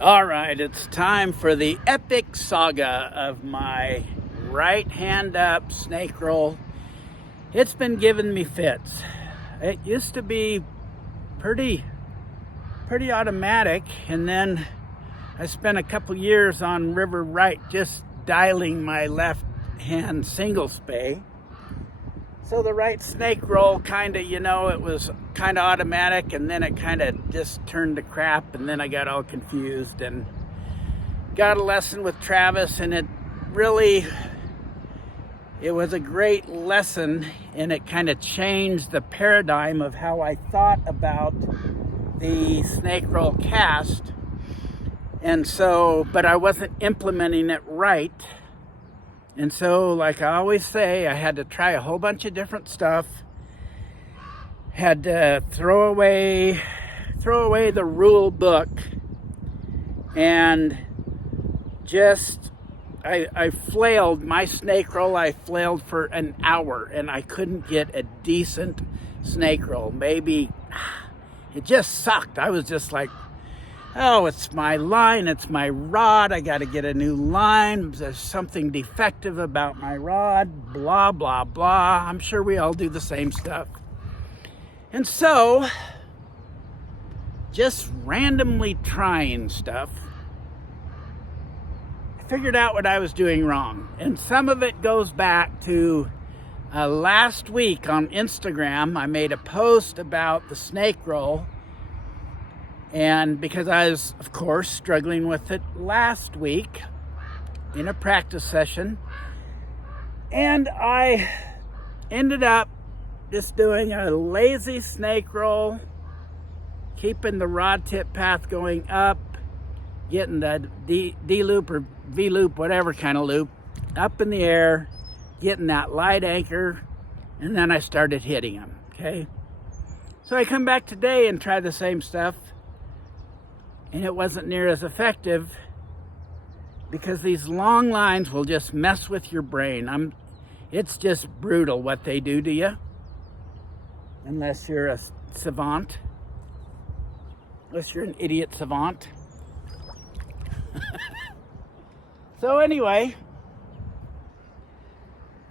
All right, it's time for the epic saga of my right hand up snake roll. It's been giving me fits. It used to be pretty automatic, and then I spent a couple years on river right just dialing my left hand single spey. So the right snake roll kind of, it was kind of automatic, and then it kind of just turned to crap, and then I got all confused and got a lesson with Travis, and it was a great lesson, and it kind of changed the paradigm of how I thought about the snake roll cast. And so, but I wasn't implementing it right. And so, like I always say, I had to try a whole bunch of different stuff. Had to throw away the rule book, and just I flailed my snake roll. I flailed for an hour, and I couldn't get a decent snake roll. Maybe it just sucked. I was just like, oh, it's my line, it's my rod, I got to get a new line, there's something defective about my rod, blah, blah, blah. I'm sure we all do the same stuff. And so, just randomly trying stuff, I figured out what I was doing wrong. And some of it goes back to last week on Instagram. I made a post about the snake roll, and because I was, of course, struggling with it last week in a practice session, and I ended up just doing a lazy snake roll, keeping the rod tip path going up, getting the D loop or V loop, whatever kind of loop, up in the air, getting that light anchor, and then I started hitting them, okay? So I come back today and try the same stuff, and it wasn't near as effective because these long lines will just mess with your brain. It's just brutal what they do to you, unless you're a savant, unless you're an idiot savant. So anyway,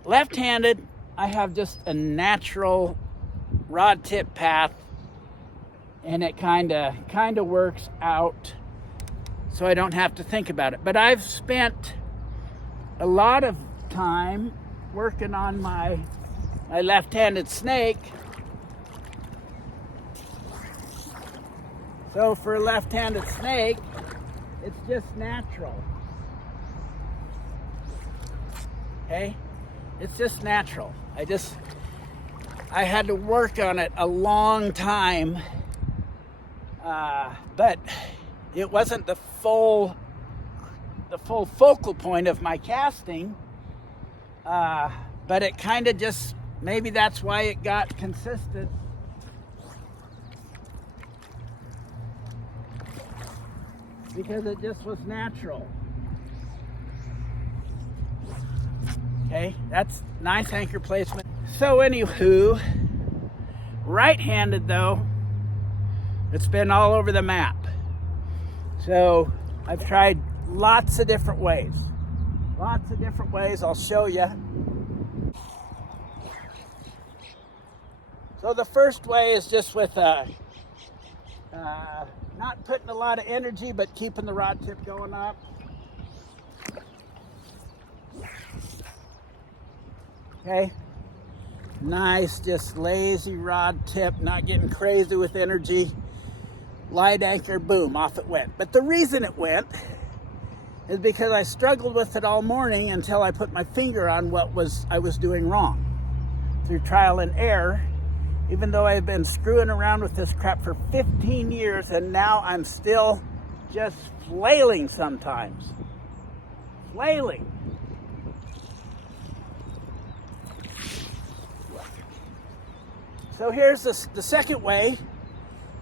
left-handed, I have just a natural rod tip path, and it kind of works out, so I don't have to think about it. But I've spent a lot of time working on my left-handed snake. So for a left-handed snake, it's just natural. Okay? It's just natural. I had to work on it a long time. But it wasn't the full focal point of my casting, but it kind of just, maybe that's why it got consistent. Because it just was natural. Okay, that's nice anchor placement. So anywho, right-handed though, it's been all over the map. So I've tried lots of different ways. I'll show you. So the first way is just with not putting a lot of energy, but keeping the rod tip going up. Okay. Nice, just lazy rod tip, not getting crazy with energy. Light anchor, boom, off it went. But the reason it went is because I struggled with it all morning until I put my finger on what I was doing wrong. Through trial and error, even though I've been screwing around with this crap for 15 years, and now I'm still just flailing sometimes. Flailing. So here's the second way,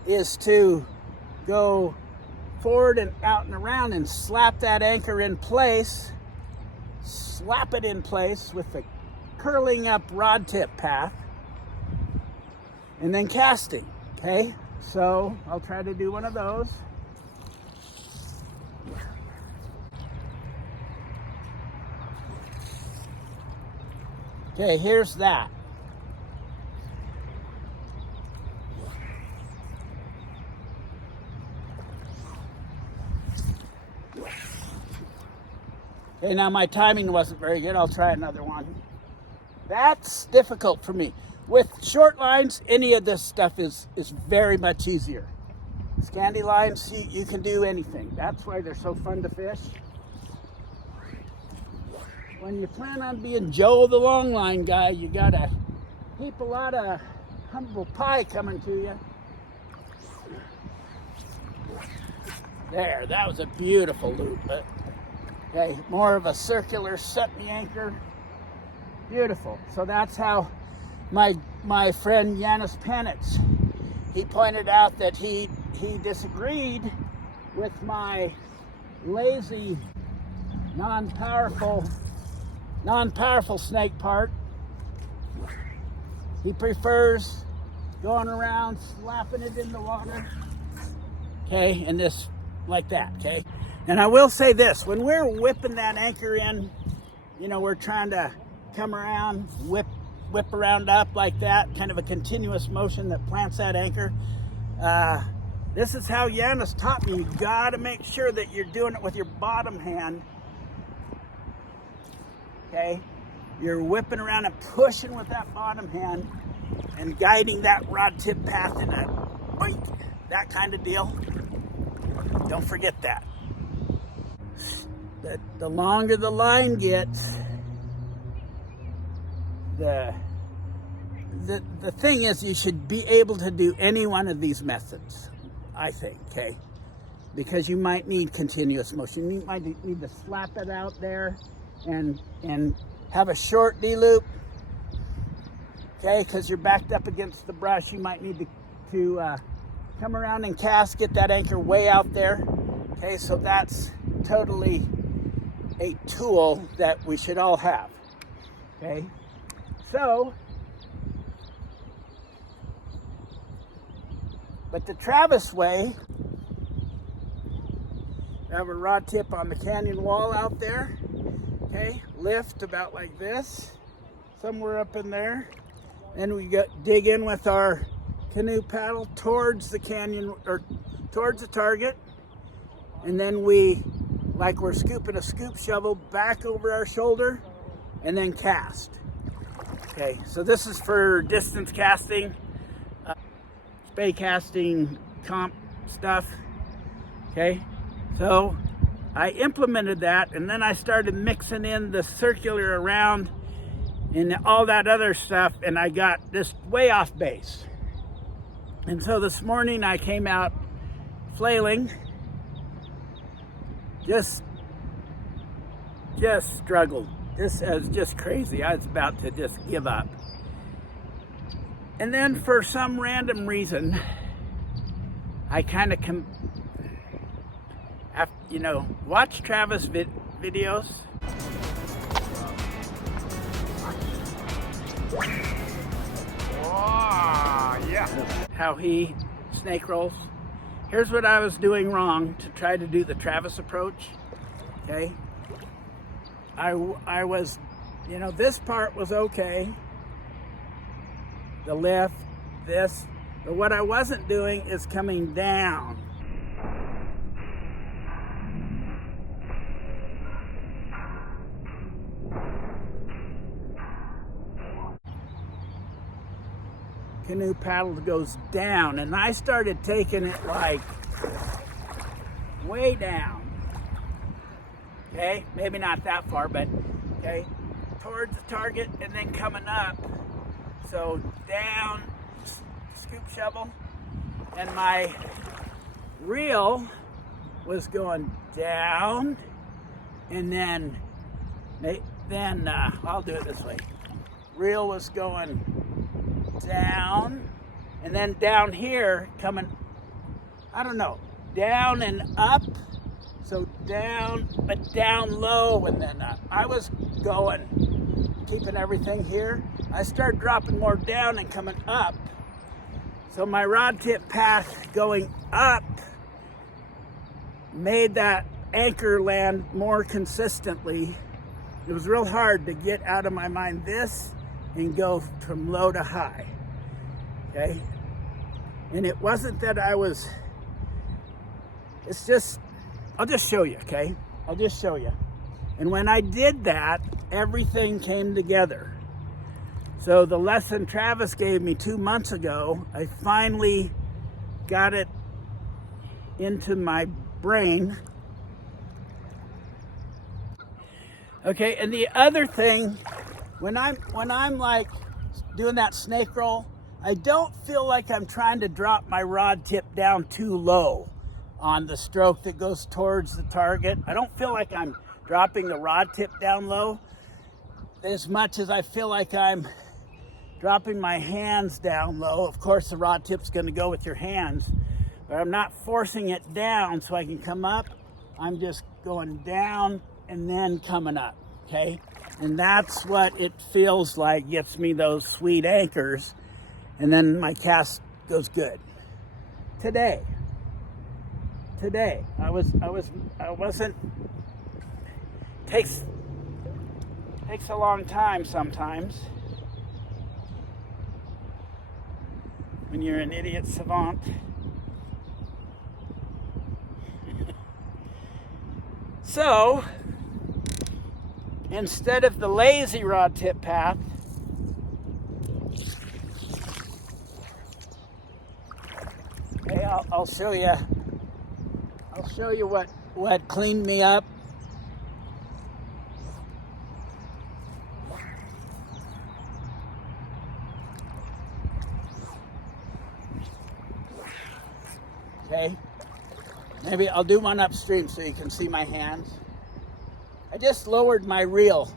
is to go forward and out and around and slap that anchor in place, slap it in place with the curling up rod tip path, and then casting, okay? So I'll try to do one of those. Okay, here's that. Okay, now my timing wasn't very good. I'll try another one. That's difficult for me. With short lines, any of this stuff is very much easier. Scanty lines, you can do anything. That's why they're so fun to fish. When you plan on being Joe the long line guy, you gotta keep a lot of humble pie coming to you. There, that was a beautiful loop. But okay, more of a circular set the anchor. Beautiful. So that's how my friend Yianis Pennant, he pointed out that he disagreed with my lazy, non-powerful snake part. He prefers going around slapping it in the water. Okay, and this like that, okay? And I will say this, when we're whipping that anchor in, you know, we're trying to come around, whip around up like that, kind of a continuous motion that plants that anchor. This is how Yianis taught me. You gotta make sure that you're doing it with your bottom hand. Okay? You're whipping around and pushing with that bottom hand and guiding that rod tip path in a boink, that kind of deal. Don't forget that. The longer the line gets, the thing is, you should be able to do any one of these methods, I think, okay? Because you might need continuous motion. You might need to slap it out there and have a short D-loop, okay? Because you're backed up against the brush. You might need to come around and cast, get that anchor way out there, okay? So that's totally a tool that we should all have, okay? So, but the Travis way, we have a rod tip on the canyon wall out there, okay? Lift about like this, somewhere up in there. Then we dig in with our canoe paddle towards the canyon, or towards the target. And then we, like we're scooping a scoop shovel, back over our shoulder and then cast. Okay, so this is for distance casting, Spey casting, comp stuff. Okay, so I implemented that, and then I started mixing in the circular around and all that other stuff, and I got this way off base. And so this morning I came out flailing, just struggled. This is just crazy. I was about to just give up. And then for some random reason, I kind of watch Travis videos. Oh, yeah. How he snake rolls. Here's what I was doing wrong to try to do the Travis approach. Okay. I was, this part was okay. The lift, this, but what I wasn't doing is coming down. Canoe paddle goes down, and I started taking it like way down. Okay, maybe not that far, but okay, towards the target and then coming up. So down, scoop shovel, and my reel was going down, and then I'll do it this way. Reel was going down, and then down here coming, I don't know, down and up. So down, but down low and then up. I was going, keeping everything here. I started dropping more down and coming up. So my rod tip path going up made that anchor land more consistently. It was real hard to get out of my mind. This and go from low to high, okay? And it wasn't that it's just, I'll just show you, okay? I'll just show you. And when I did that, everything came together. So the lesson Travis gave me 2 months ago, I finally got it into my brain. Okay, and the other thing, when I'm like doing that snake roll, I don't feel like I'm trying to drop my rod tip down too low on the stroke that goes towards the target. I don't feel like I'm dropping the rod tip down low as much as I feel like I'm dropping my hands down low. Of course, the rod tip's going to go with your hands, but I'm not forcing it down so I can come up. I'm just going down and then coming up, okay? And that's what it feels like, gets me those sweet anchors, and then my cast goes good. Today, I wasn't, takes a long time sometimes when you're an idiot savant. So, instead of the lazy rod tip path, okay, I'll show you. I'll show you what cleaned me up. Okay, maybe I'll do one upstream so you can see my hands. I just lowered my reel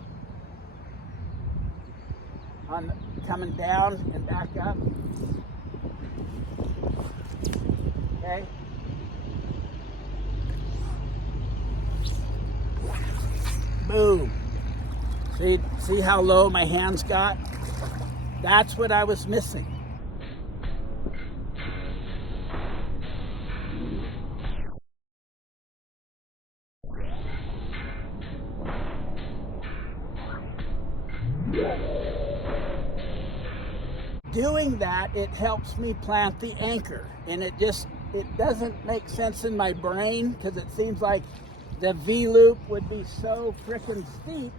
on coming down and back up. Okay. Boom. See how low my hands got? That's what I was missing. Doing that, it helps me plant the anchor, and it doesn't make sense in my brain because it seems like the V-loop would be so frickin' steep.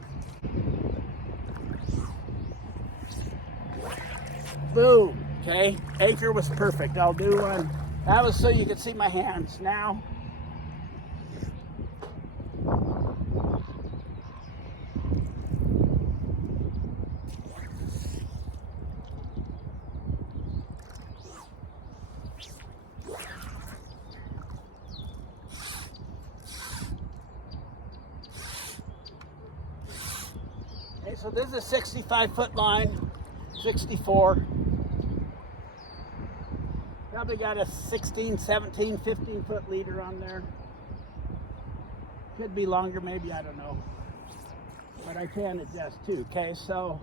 Boom, okay? Anchor was perfect. I'll do one. That was so you could see my hands. Now, okay, so this is a 65-foot line, 64. Probably got a 16, 17, 15-foot leader on there. Could be longer, maybe, I don't know. But I can adjust too, okay? So,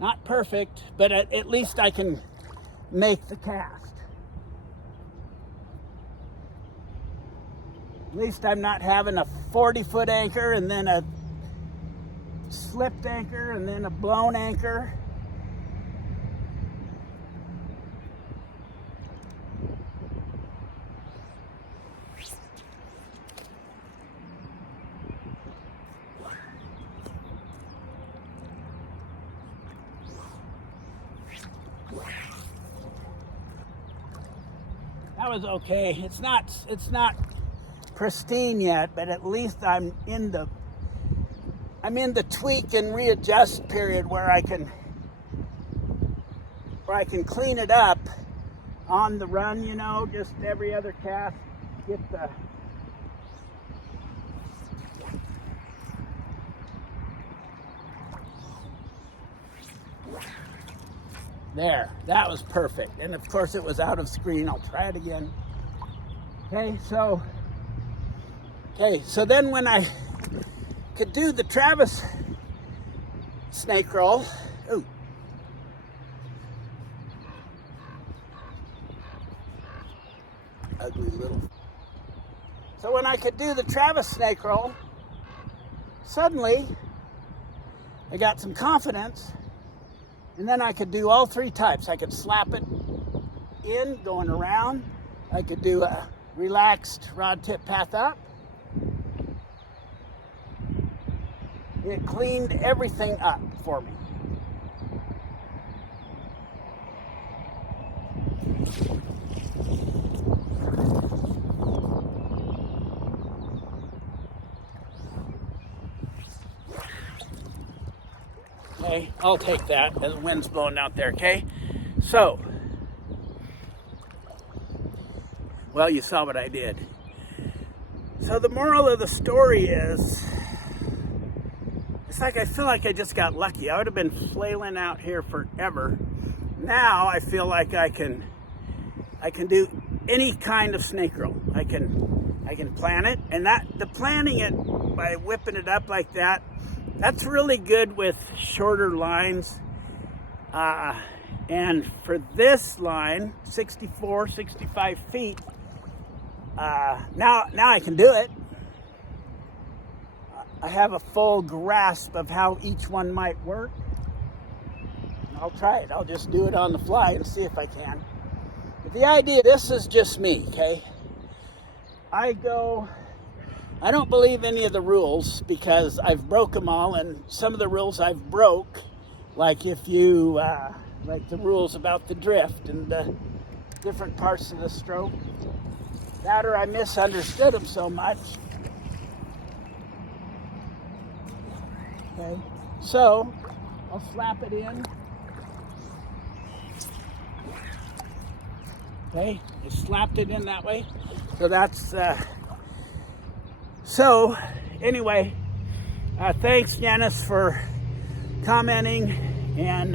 not perfect, but at least I can make the cast. At least I'm not having a 40-foot anchor and then a slipped anchor and then a blown anchor. That was okay. It's not pristine yet, but at least I'm in the tweak and readjust period where I can clean it up on the run, you know, just every other cast, get the there, that was perfect. And of course it was out of screen. I'll try it again. Okay, so then when I could do the Travis snake roll, ooh, ugly little. So when I could do the Travis snake roll, suddenly I got some confidence, and then I could do all three types. I could slap it in, going around. I could do a relaxed rod tip path up. It cleaned everything up for me. Okay, I'll take that as the wind's blowing out there, okay? So, well, you saw what I did. So the moral of the story is, it's like I feel like I just got lucky. I would have been flailing out here forever. Now I feel like I can do any kind of snake roll. I can plan it, and the planning it by whipping it up like that, that's really good with shorter lines. And for this line, 64, 65 feet, now I can do it. I have a full grasp of how each one might work. I'll try it. I'll just do it on the fly and see if I can. But the idea, this is just me, okay? I don't believe any of the rules because I've broke them all, and some of the rules I've broke, like if you, like the rules about the drift and the different parts of the stroke, that or I misunderstood them so much. Okay, so I'll slap it in. Okay, I slapped it in that way. So that's, so anyway, thanks Yianis for commenting and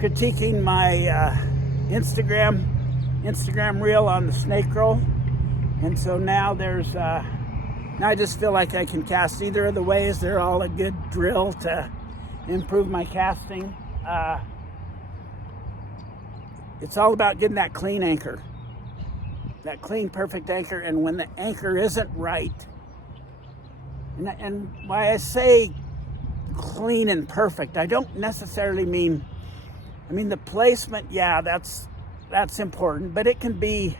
critiquing my Instagram reel on the snake roll. And so now now I just feel like I can cast either of the ways. They're all a good drill to improve my casting. It's all about getting that clean anchor. That clean, perfect anchor. And when the anchor isn't right, and why I say clean and perfect, I don't necessarily mean, I mean the placement, yeah, that's important, but it can be,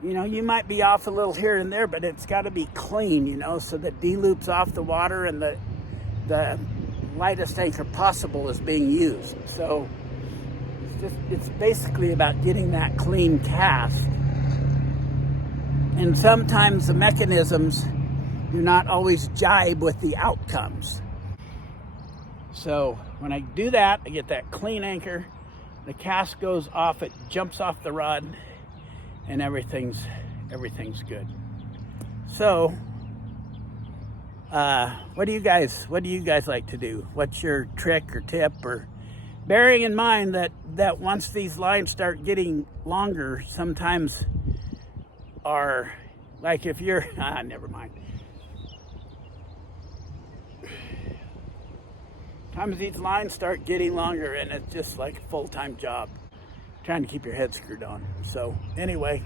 you know, you might be off a little here and there, but it's got to be clean, you know, so that D-loops off the water and the lightest anchor possible is being used. So it's basically about getting that clean cast. And sometimes the mechanisms do not always jibe with the outcomes. So when I do that, I get that clean anchor, the cast goes off, it jumps off the rod, and everything's good. So what do you guys like to do? What's your trick or tip? Or bearing in mind that once these lines start getting longer, sometimes are like if you're never mind. Sometimes these lines start getting longer and it's just like a full-time job trying to keep your head screwed on. So anyway,